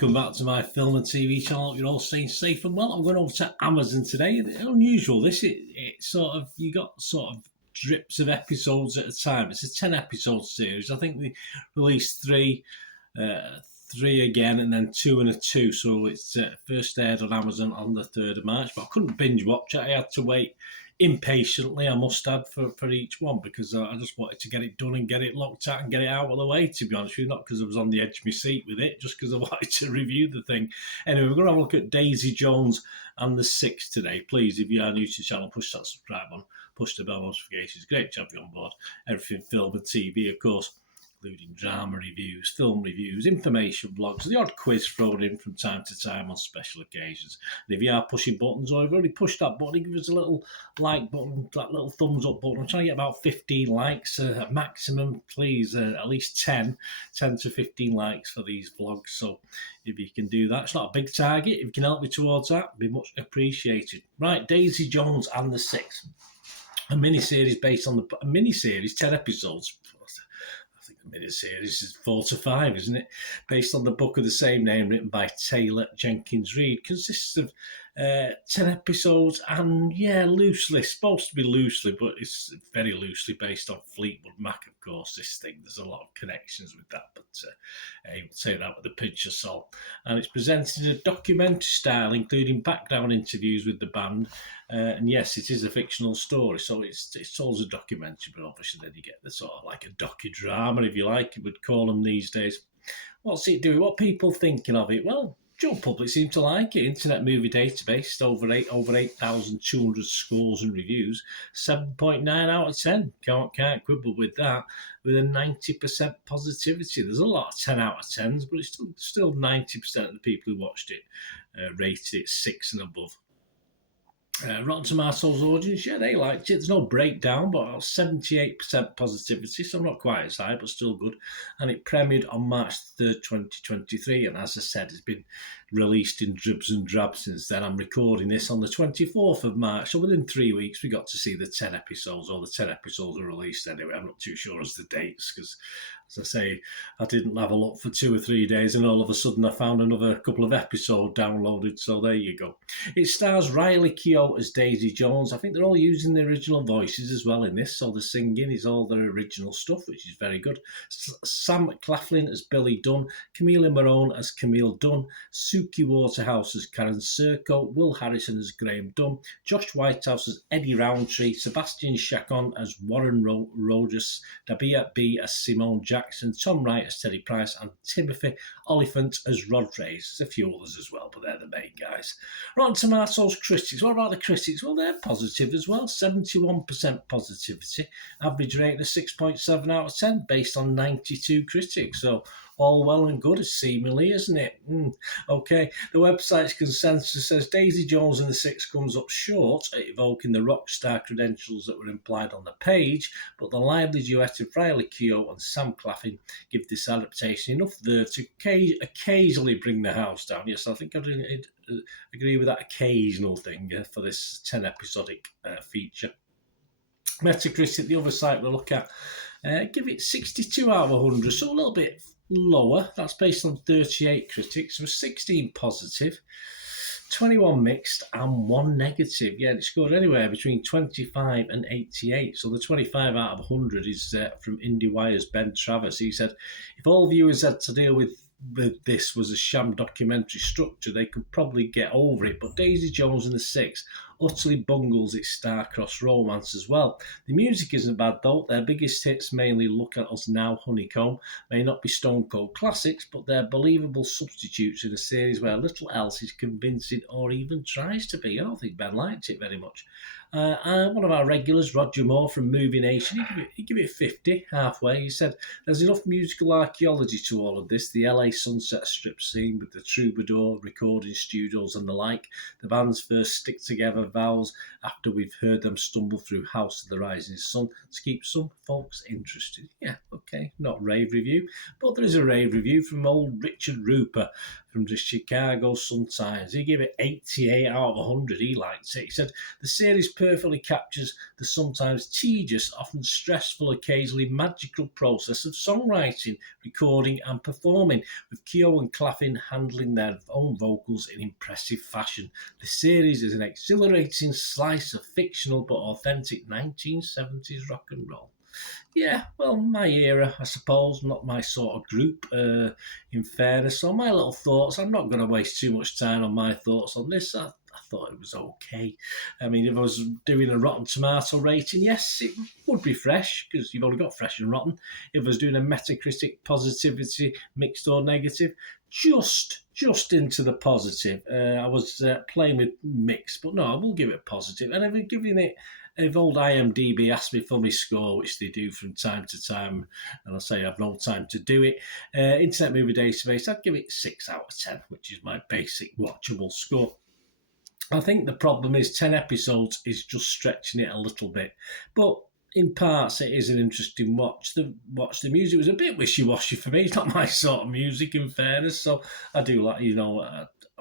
welcome back to my film and TV channel. You're all staying safe and well. I'm going over to Amazon today. Unusual, this it sort of, you got sort of drips of episodes at a time. It's a 10 episode series. I think they released three again, and then 2 and a 2. So it's first aired on Amazon on the 3rd of March. But I couldn't binge watch it. I had to wait impatiently, I must add, for each one, because I just wanted to get it done and get it locked out and get it out of the way, to be honest with you. Not because I was on the edge of my seat with it, just because I wanted to review the thing. Anyway, we're going to have a look at Daisy Jones and the Six today. Please, if you are new to the channel, push that subscribe on, push the bell notifications. Great to have you on board. Everything film and TV, of course, including drama reviews, film reviews, information blogs, the odd quiz thrown in from time to time on special occasions. And if you are pushing buttons, or you've already pushed that button, give us a little like button, that little thumbs up button. I'm trying to get about 15 likes, at maximum, please, at least 10 to 15 likes for these vlogs. So if you can do that, it's not a big target. If you can help me towards that, it'd be much appreciated. Right, Daisy Jones and the Six. A miniseries based on the 10 episodes. The miniseries is 4 to 5, isn't it? Based on the book of the same name, written by Taylor Jenkins Reid. Consists of 10 episodes, and loosely, supposed to be loosely, but it's very loosely based on Fleetwood Mac, of course, this thing. There's a lot of connections with that, but you will take that with a pinch of salt. And it's presented in a documentary style, including background interviews with the band. And yes, it is a fictional story, so it's told as a documentary, but obviously then you get the sort of like a docudrama, if you like, it would call them these days. What's it doing? What are people thinking of it? Well, Joe Public seem to like it. Internet Movie Database, over 8,200 scores and reviews, 7.9 out of 10. Can't quibble with that, with a 90% positivity. There's a lot of 10 out of 10s, but it's still 90% of the people who watched it rated it 6 and above. Rotten Tomatoes audience, they liked it. There's no breakdown, but 78% positivity, so not quite as high, but still good. And it premiered on March 3rd, 2023, and as I said, it's been released in dribs and drabs since then. I'm recording this on the 24th of March, so within 3 weeks we got to see the 10 episodes, or the 10 episodes are released anyway. I'm not too sure as the dates, because as I say, I didn't have a look for 2 or 3 days, and all of a sudden I found another couple of episodes downloaded, so there you go. It stars Riley Keough as Daisy Jones. I think they're all using the original voices as well in this, so the singing is all their original stuff, which is very good. Sam Claflin as Billy Dunn, Camila Morone as Camille Dunn, Suki Waterhouse as Karen Serco, Will Harrison as Graham Dunn, Josh Whitehouse as Eddie Roundtree, Sebastian Chacon as Warren Rogers, Dabia B as Simone Jackson, Tom Wright as Teddy Price, and Timothy Oliphant as Rod Reyes. There's a few others as well, but they're the main guys. Rotten Tomatoes critics. What about the critics? Well, they're positive as well. 71% positivity. Average rating of 6.7 out of 10 based on 92 critics. So all well and good, seemingly, isn't it? Okay, the website's consensus says Daisy Jones and the Six comes up short at evoking the rock star credentials that were implied on the page, but the lively duet of Riley Keough and Sam Claflin give this adaptation enough verve to occasionally bring the house down. Yes, I think I'd agree with that occasional thing for this 10 episodic feature. Metacritic, the other site we'll look at, give it 62 out of 100, so a little bit lower. That's based on 38 critics, so 16 positive, 21 mixed, and 1 negative. It scored anywhere between 25 and 88. So the 25 out of 100 is from IndieWire's Ben Travers. He said, if all viewers had to deal with this was a sham documentary structure, they could probably get over it, but Daisy Jones and the Six utterly bungles its star-crossed romance as well. The music isn't bad though. Their biggest hits, mainly Look at Us Now, Honeycomb, may not be stone cold classics, but they're believable substitutes in a series where little else is convincing or even tries to be. I don't think Ben liked it very much. One of our regulars, Roger Moore from Movie Nation, he gave it 50, halfway. He said, there's enough musical archaeology to all of this. The LA Sunset Strip scene with the Troubadour recording studios and the like. The band's first stick-together vows after we've heard them stumble through House of the Rising Sun to keep some folks interested. Okay, not rave review, but there is a rave review from old Richard Rooper from the Chicago Sun-Times. He gave it 88 out of 100. He liked it. He said, the series perfectly captures the sometimes tedious, often stressful, occasionally magical process of songwriting, recording and performing, with Keogh and Claffin handling their own vocals in impressive fashion. The series is an exhilarating slice of fictional but authentic 1970s rock and roll. Yeah, well, my era, I suppose, not my sort of group, in fairness. So my little thoughts, I'm not going to waste too much time on my thoughts on this. I thought it was okay. I mean, if I was doing a Rotten Tomato rating, yes, it would be fresh, because you've only got fresh and rotten. If I was doing a Metacritic positivity, mixed or negative, just into the positive. I was playing with mixed, but no, I will give it positive. And I've given it, if old IMDB asked me for my score, which they do from time to time, and I say I have no time to do it, Internet Movie Database, I'd give it 6 out of 10, which is my basic watchable score. I think the problem is 10 episodes is just stretching it a little bit, but in parts it is an interesting watch. The music was a bit wishy-washy for me. It's not my sort of music, in fairness, so I do like,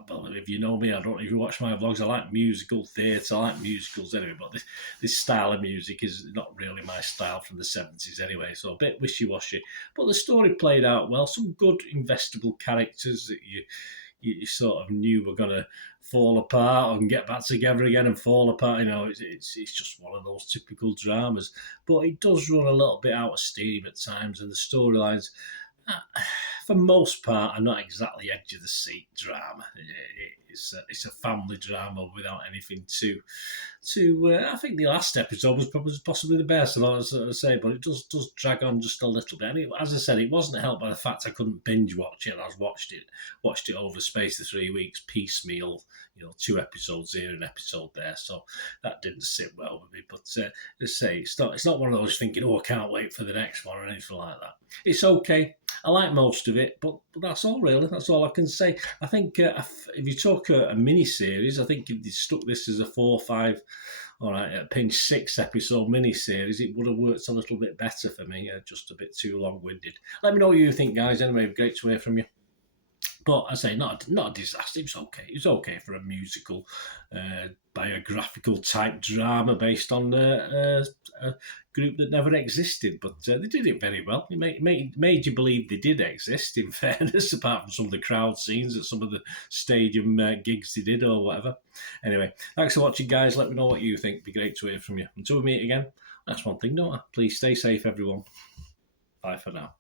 well, if you know me, I don't know if you watch my vlogs, I like musical theatre, I like musicals anyway, but this style of music is not really my style from the 70s anyway, so a bit wishy-washy. But the story played out well, some good investable characters that you sort of knew were going to fall apart and get back together again and fall apart. It's just one of those typical dramas. But it does run a little bit out of steam at times, and the storylines, for most part, are not exactly edge of the seat drama. It's a family drama without anything too. I think the last episode was possibly the best, as I say, but it does drag on just a little bit. And as I said, it wasn't helped by the fact I couldn't binge watch it. I watched it over the space of 3 weeks, piecemeal. 2 episodes here, an episode there, so that didn't sit well with me. But let's say it's not one of those thinking, oh, I can't wait for the next one or anything like that. It's okay. I like most of it, but that's all really. That's all I can say. I think if you talk a mini series, I think if they stuck this as a 4 or 5, all right, at pinch 6 episode mini series, it would have worked a little bit better for me. Just a bit too long winded. Let me know what you think, guys. Anyway, great to hear from you. But I say, not a disaster. It was okay. It was okay for a musical, biographical type drama based on a group that never existed. But they did it very well. It made you believe they did exist, in fairness, apart from some of the crowd scenes at some of the stadium gigs they did or whatever. Anyway, thanks for watching, guys. Let me know what you think. It'd be great to hear from you. Until we meet again, that's one thing, don't I? Please stay safe, everyone. Bye for now.